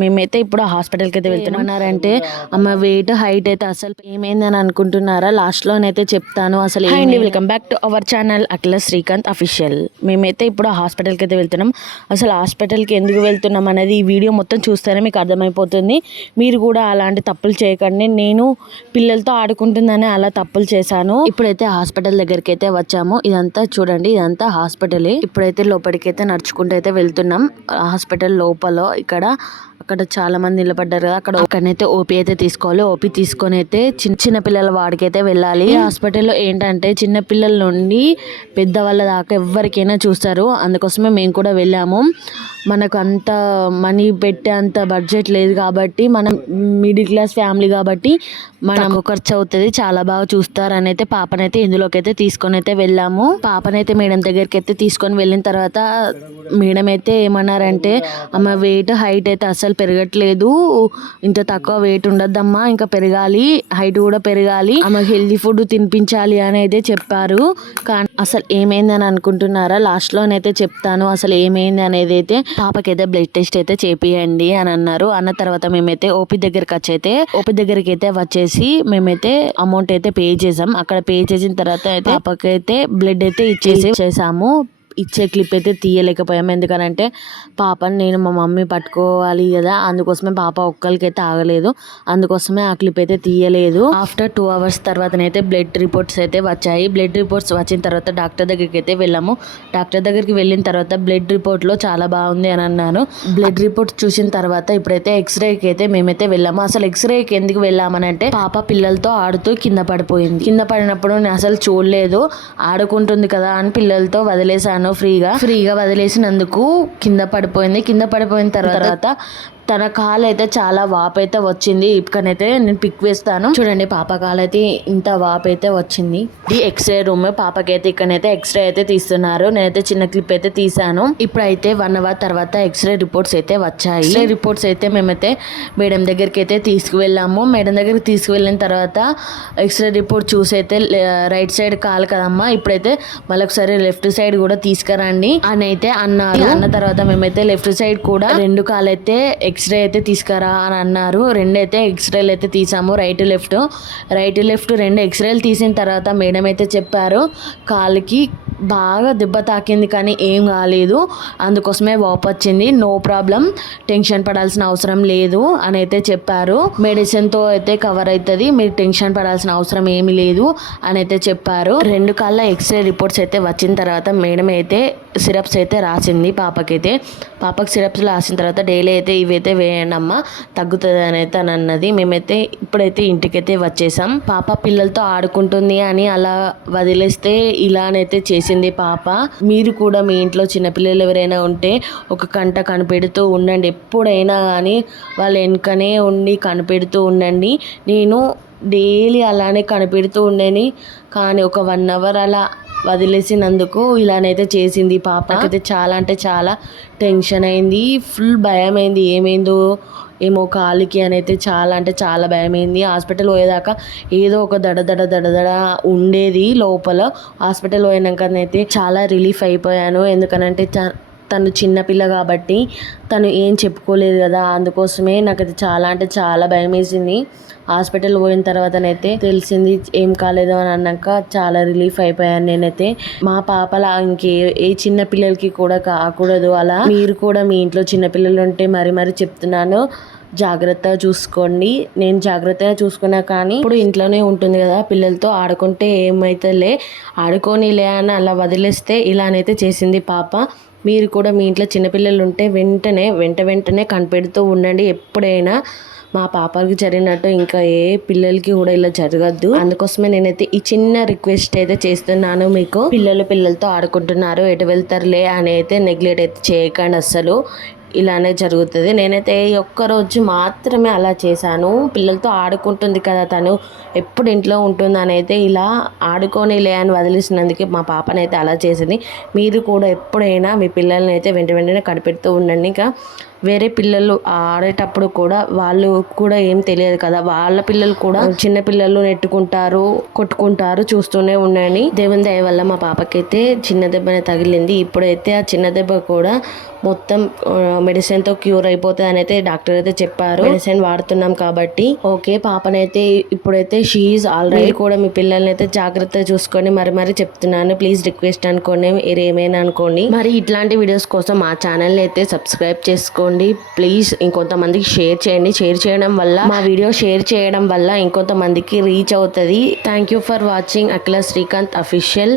మేమైతే ఇప్పుడు హాస్పిటల్కి అయితే వెళ్తున్నారంటే అమ్మ వెయిట్ హైట్ అయితే అసలు ఏమైందని అనుకుంటున్నారా, లాస్ట్లోనైతే చెప్తాను. అసలు ఏంటి, welcome back to our channel Akhila Srikanth official. మేమైతే ఇప్పుడు హాస్పిటల్కి అయితే వెళ్తున్నాం. అసలు హాస్పిటల్కి ఎందుకు వెళ్తున్నాం అనేది ఈ వీడియో మొత్తం చూస్తేనే మీకు అర్థమైపోతుంది. మీరు కూడా అలాంటి తప్పులు చేయకండి. నేను పిల్లలతో ఆడుకుంటుందని అలా తప్పులు చేశాను. ఇప్పుడైతే హాస్పిటల్ దగ్గరికి అయితే వచ్చాము. ఇదంతా చూడండి, ఇదంతా హాస్పిటలే. ఇప్పుడైతే లోపలికి అయితే నడుచుకుంటూ అయితే వెళ్తున్నాం. హాస్పిటల్ లోపల అక్కడ చాలా మంది నిలబడ్డారు కదా, అక్కడనైతే ఓపీ అయితే తీసుకోవాలి. ఓపీ తీసుకొని అయితే చిన్న పిల్లల వాడికి అయితే వెళ్ళాలి. ఈ హాస్పిటల్లో ఏంటంటే చిన్న పిల్లల నుండి పెద్దవాళ్ళ దాకా ఎవరికైనా చూస్తారు. అందుకోసమే మేము కూడా వెళ్ళాము. మనకు అంత మనీ పెట్టే అంత బడ్జెట్ లేదు కాబట్టి, మనం మిడిల్ క్లాస్ ఫ్యామిలీ కాబట్టి మనకు ఖర్చు అవుతుంది. చాలా బాగా చూస్తారని అయితే పాపనైతే ఇందులోకి అయితే తీసుకొని అయితే వెళ్ళాము. పాపనైతే మేడం దగ్గరికి అయితే తీసుకొని వెళ్ళిన తర్వాత మేడం అయితే ఏమన్నారంటే, అమ్మ వెయిట్ హైట్ అయితే అసలు పెరగట్లేదు, ఇంత తక్కువ వెయిట్ ఉండద్దమ్మా, ఇంకా పెరగాలి, హైట్ కూడా పెరగాలి, ఆమెకు హెల్దీ ఫుడ్ తినిపించాలి అని అయితే చెప్పారు. కానీ అసలు ఏమైందని అనుకుంటున్నారా, లాస్ట్లోనైతే చెప్తాను అసలు ఏమైంది అనేది. అయితే పాపకైతే బ్లడ్ టెస్ట్ అయితే చేపియండి అని అన్నారు. అన్న తర్వాత మేమైతే ఓపీ దగ్గరికి అయితే వచ్చేసి మేమైతే అమౌంట్ అయితే పే చేసాం. అక్కడ పే చేసిన తర్వాత అయితే పాపకైతే బ్లడ్ అయితే ఇచ్చేసాము. ఇచ్చే క్లిప్ అయితే తీయలేకపోయాము. ఎందుకనంటే పాపని నేను మా మమ్మీ పట్టుకోవాలి కదా, అందుకోసమే పాప ఒక్కరికైతే ఆగలేదు. అందుకోసమే ఆ క్లిప్ అయితే తీయలేదు. ఆఫ్టర్ 2 hours తర్వాతనైతే బ్లడ్ రిపోర్ట్స్ అయితే వచ్చాయి. బ్లడ్ రిపోర్ట్స్ వచ్చిన తర్వాత డాక్టర్ దగ్గరికి అయితే వెళ్ళాము. డాక్టర్ దగ్గరికి వెళ్ళిన తర్వాత బ్లడ్ రిపోర్ట్లో చాలా బాగుంది అని అన్నాను. బ్లడ్ రిపోర్ట్స్ చూసిన తర్వాత ఇప్పుడైతే ఎక్స్రేకి అయితే మేమైతే వెళ్ళాము. అసలు ఎక్స్రేకి ఎందుకు వెళ్ళామనంటే పాప పిల్లలతో ఆడుతూ కింద పడిపోయింది. కింద పడినప్పుడు నేను అసలు చూడలేదు, ఆడుకుంటుంది కదా అని పిల్లలతో వదిలేశాను. ఫ్రీగా వదిలేసినందుకు కింద పడిపోయింది. కింద పడిపోయిన తర్వాత తన కాలు అయితే చాలా వాపు అయితే వచ్చింది. ఇక్కడైతే నేను పిక్ వేస్తాను చూడండి. పాప కాలు అయితే ఇంత వాపు అయితే వచ్చింది. ఇది ఎక్స్రే రూమ్. పాపకైతే ఇక్కడైతే ఎక్స్రే అయితే తీస్తున్నారు. నేనైతే చిన్న క్లిప్ అయితే తీసాను. ఇప్పుడైతే 1 hour తర్వాత ఎక్స్రే రిపోర్ట్స్ అయితే వచ్చాయి. ఎక్స్రే రిపోర్ట్స్ అయితే మేమైతే మేడం దగ్గరికి అయితే తీసుకువెళ్ళాము. మేడం దగ్గరికి తీసుకువెళ్ళిన తర్వాత ఎక్స్రే రిపోర్ట్ చూసి అయితే రైట్ సైడ్ కాలు కదమ్మా, ఇప్పుడైతే మళ్ళొకసారి లెఫ్ట్ సైడ్ కూడా తీసుకురండి అని అయితే అన్నారు. అన్న తర్వాత మేమైతే లెఫ్ట్ సైడ్ కూడా 2 కాలు అయితే ఎక్స్రే అయితే తీసుకురా అని అన్నారు. 2 అయితే ఎక్స్రేలు అయితే తీసాము, రైట్ లెఫ్ట్ 2 ఎక్స్రేలు తీసిన తర్వాత మేడం అయితే చెప్పారు, కాలుకి బాగా దెబ్బ తాకింది కానీ ఏం కాలేదు, అందుకోసమే వాపు వచ్చింది, నో ప్రాబ్లం, టెన్షన్ పడాల్సిన అవసరం లేదు అని అయితే చెప్పారు. మెడిసిన్తో అయితే కవర్ అవుతుంది, మీరు టెన్షన్ పడాల్సిన అవసరం ఏమీ లేదు అని అయితే చెప్పారు. 2 కాళ్ళ ఎక్స్రే రిపోర్ట్స్ అయితే వచ్చిన తర్వాత మేడం అయితే సిరప్స్ అయితే రాసింది. పాపకి సిరప్స్ రాసిన తర్వాత డైలీ అయితే ఇవైతే వేయండి అమ్మ, తగ్గుతుంది అని అయితే అని అన్నది. మేమైతే ఇప్పుడైతే ఇంటికైతే వచ్చేసాం. పాప పిల్లలతో ఆడుకుంటుంది అని అలా వదిలేస్తే ఇలానైతే చేసింది పాప. మీరు కూడా మీ ఇంట్లో చిన్నపిల్లలు ఎవరైనా ఉంటే ఒక కంట కనిపెడుతూ ఉండండి. ఎప్పుడైనా కానీ వాళ్ళ వెనుకనే ఉండి కనిపెడుతూ ఉండండి. నేను డైలీ అలానే కనిపెడుతూ ఉండేని, కానీ ఒక 1 hour అలా వదిలేసినందుకు ఇలానైతే చేసింది. పాపకైతే చాలా అంటే చాలా టెన్షన్ అయింది, ఫుల్ భయం అయింది, ఏమైందో ఏమో కాలుకి అని అయితే చాలా అంటే చాలా భయమైంది. హాస్పిటల్ పోయేదాకా ఏదో ఒక దడ ఉండేది లోపల. హాస్పిటల్ పోయినాకనైతే చాలా రిలీఫ్ అయిపోయాను. ఎందుకనంటే తను చిన్నపిల్ల కాబట్టి తను ఏం చెప్పుకోలేదు కదా, అందుకోసమే నాకైతే చాలా అంటే చాలా భయం వేసింది. హాస్పిటల్ పోయిన తర్వాతనైతే తెలిసింది ఏం కాలేదు అని అన్నాక చాలా రిలీఫ్ అయిపోయాను నేనైతే. మా పాపలా ఏ చిన్న పిల్లలకి కూడా కాకూడదు అలా. మీరు కూడా మీ ఇంట్లో చిన్నపిల్లలు ఉంటే మరి చెప్తున్నాను, జాగ్రత్తగా చూసుకోండి. నేను జాగ్రత్తగా చూసుకున్నా కానీ ఇప్పుడు ఇంట్లోనే ఉంటుంది కదా, పిల్లలతో ఆడుకుంటే ఏమైతేలే, ఆడుకోనిలే అని అలా వదిలేస్తే ఇలానైతే చేసింది పాప. మీరు కూడా మీ ఇంట్లో చిన్నపిల్లలు ఉంటే వెంటనే కనిపెడుతూ ఉండండి. ఎప్పుడైనా మా పాపకి జరిగినట్టు ఇంకా ఏ పిల్లలకి కూడా ఇలా జరగద్దు. అందుకోసమే నేనైతే ఈ చిన్న రిక్వెస్ట్ అయితే చేస్తున్నాను మీకు. పిల్లలతో ఆడుకుంటున్నారు, ఎటు వెళ్తారులే అని అయితే నెగ్లెక్ట్ అయితే చేయకండి అస్సలు. ఇలానే జరుగుతుంది. నేనైతే ఒక్కరోజు మాత్రమే అలా చేశాను. పిల్లలతో ఆడుకుంటుంది కదా, తను ఎప్పుడు ఇంట్లో ఉంటుంది అని అయితే ఇలా ఆడుకోనిలే అని వదిలేసినందుకే మా పాపనైతే అలా చేసింది. మీరు కూడా ఎప్పుడైనా మీ పిల్లల్ని అయితే వెంటనే కనిపెడుతూ ఉండండి. ఇంకా వేరే పిల్లలు ఆడేటప్పుడు కూడా వాళ్ళు కూడా ఏం తెలియదు కదా, వాళ్ళ పిల్లలు కూడా చిన్న పిల్లలు నెట్టుకుంటారు, కొట్టుకుంటారు, చూస్తూనే ఉన్నాయని. దేవుని దయ వల్ల మా పాపకైతే చిన్న దెబ్బనే తగిలింది. ఇప్పుడైతే ఆ చిన్న దెబ్బ కూడా మొత్తం మెడిసిన్ తో క్యూర్ అయిపోతుంది అని అయితే డాక్టర్ అయితే చెప్పారు. మెడిసిన్ వాడుతున్నాం కాబట్టి ఓకే. పాపనైతే ఇప్పుడైతే షీఈ్ ఆల్ రైట్. కూడా మీ పిల్లల్ని అయితే జాగ్రత్తగా చూసుకొని మరి చెప్తున్నాను. ప్లీజ్ రిక్వెస్ట్ అనుకోండి, ఏమైనా అనుకోండి. మరి ఇట్లాంటి వీడియోస్ కోసం మా ఛానల్ అయితే సబ్స్క్రైబ్ చేసుకోండి ప్లీజ్. ఇంకొంతమందికి షేర్ చేయండి. షేర్ చేయడం వల్ల, మా వీడియో షేర్ చేయడం వల్ల ఇంకొంతమందికి రీచ్ అవుతుంది. Thank you for watching Akhila Srikanth official.